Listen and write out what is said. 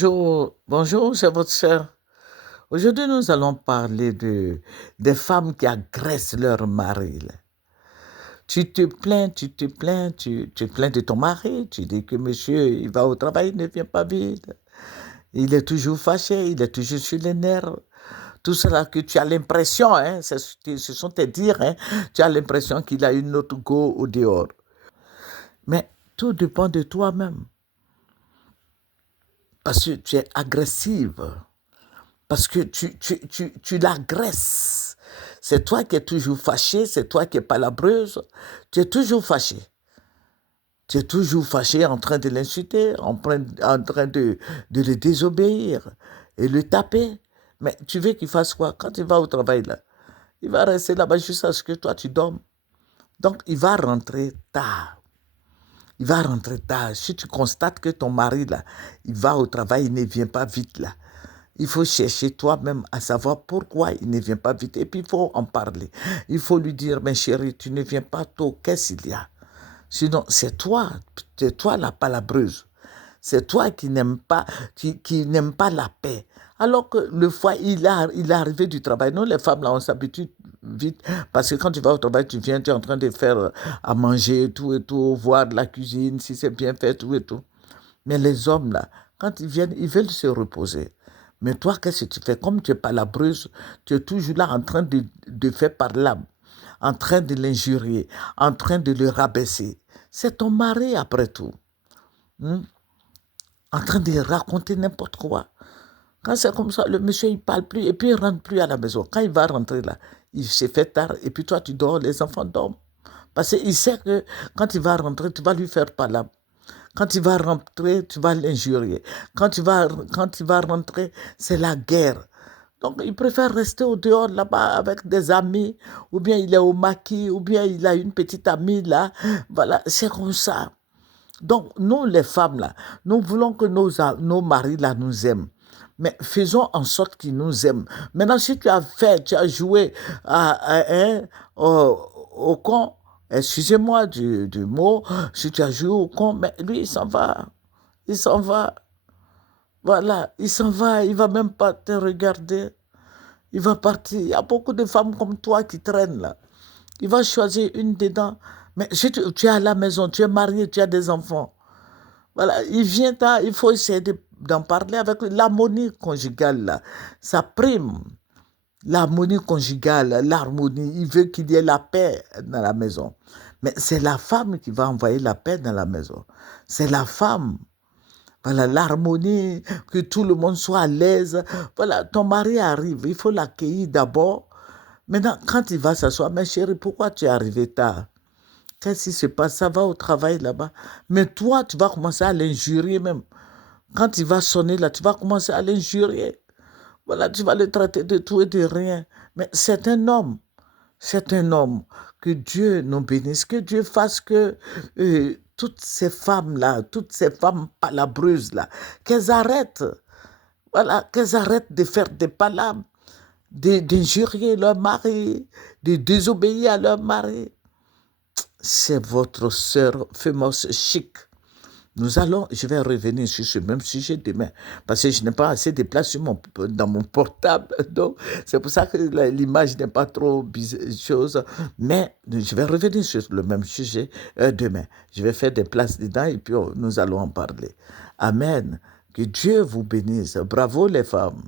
Bonjour, bonjour, c'est votre sœur. Aujourd'hui, nous allons parler des femmes qui agressent leur mari, là. Tu te plains de ton mari, tu dis que monsieur, il va au travail, il ne vient pas vite. Il est toujours fâché, il est toujours sur les nerfs. Tout cela que tu as l'impression, hein, ce sont tes dires, hein, tu as l'impression qu'il a une autre go au dehors. Mais tout dépend de toi-même, parce que tu es agressive. Parce que tu l'agresses. C'est toi qui es toujours fâché, c'est toi qui es palabreuse. Tu es toujours fâché. Tu es toujours fâché en train de l'insulter, en train de le désobéir et le taper. Mais tu veux qu'il fasse quoi quand il va au travail là? Il va rester là-bas jusqu'à ce que toi tu dormes. Donc il va rentrer tard. Il va rentrer tard. Si tu constates que ton mari là, il va au travail, il ne vient pas vite là. Il faut chercher toi-même à savoir pourquoi il ne vient pas vite. Et puis, il faut en parler. Il faut lui dire, mais chérie, tu ne viens pas tôt, qu'est-ce qu'il y a? Sinon, c'est toi la palabreuse. C'est toi qui n'aime pas, qui n'aime pas la paix. Alors que le foie, il est arrivé du travail. Nous, les femmes, là, on s'habitue vite. Parce que quand tu vas au travail, tu viens, tu es en train de faire à manger, tout et tout, voir de la cuisine, si c'est bien fait, tout et tout. Mais les hommes, là, quand ils viennent, ils veulent se reposer. Mais toi, qu'est-ce que tu fais? Comme tu n'es pas la labreuse, tu es toujours là en train de faire par l'âme, en train de l'injurier, en train de le rabaisser. C'est ton mari, après tout. Hmm? En train de raconter n'importe quoi. Quand c'est comme ça, le monsieur, il ne parle plus et puis il ne rentre plus à la maison. Quand il va rentrer là, il s'est fait tard et puis toi, tu dors, les enfants dorment. Parce qu'il sait que quand il va rentrer, tu vas lui faire par l'âme. Quand il va rentrer, tu vas l'injurier. Quand il va rentrer, c'est la guerre. Donc, il préfère rester au dehors là-bas avec des amis, ou bien il est au maquis, ou bien il a une petite amie là. Voilà, c'est comme ça. Donc, nous, les femmes là, nous voulons que nos maris là nous aiment. Mais faisons en sorte qu'ils nous aiment. Maintenant, si tu as joué hein, au, au con, excusez-moi du mot, si tu as joué au con, mais lui, il s'en va. Il s'en va. Voilà, il s'en va. Il va même pas te regarder. Il va partir. Il y a beaucoup de femmes comme toi qui traînent là. Il va choisir une dedans. Mais si tu es à la maison, tu es marié, tu as des enfants. Voilà, il vient tard, il faut essayer d'en parler avec lui. L'harmonie conjugale, là, ça prime. L'harmonie conjugale, l'harmonie, il veut qu'il y ait la paix dans la maison. Mais c'est la femme qui va envoyer la paix dans la maison. C'est la femme. Voilà, l'harmonie, que tout le monde soit à l'aise. Voilà, ton mari arrive, il faut l'accueillir d'abord. Maintenant, quand il va s'asseoir, mais chérie, pourquoi tu es arrivé tard? Qu'est-ce qui se passe? Ça va au travail là-bas. Mais toi, tu vas commencer à l'injurier même. Quand il va sonner là, tu vas commencer à l'injurier. Voilà, tu vas le traiter de tout et de rien. Mais c'est un homme. C'est un homme. Que Dieu nous bénisse. Que Dieu fasse que toutes ces femmes-là, toutes ces femmes palabreuses là, qu'elles arrêtent. Voilà, qu'elles arrêtent de faire des palabres, d'injurier leur mari, de désobéir à leur mari. C'est votre sœur Famous Chic. Je vais revenir sur ce même sujet demain, parce que je n'ai pas assez de place dans mon portable, donc c'est pour ça que l'image n'est pas trop chose, mais je vais revenir sur le même sujet demain. Je vais faire des places dedans et puis nous allons en parler. Amen. Que Dieu vous bénisse. Bravo les femmes.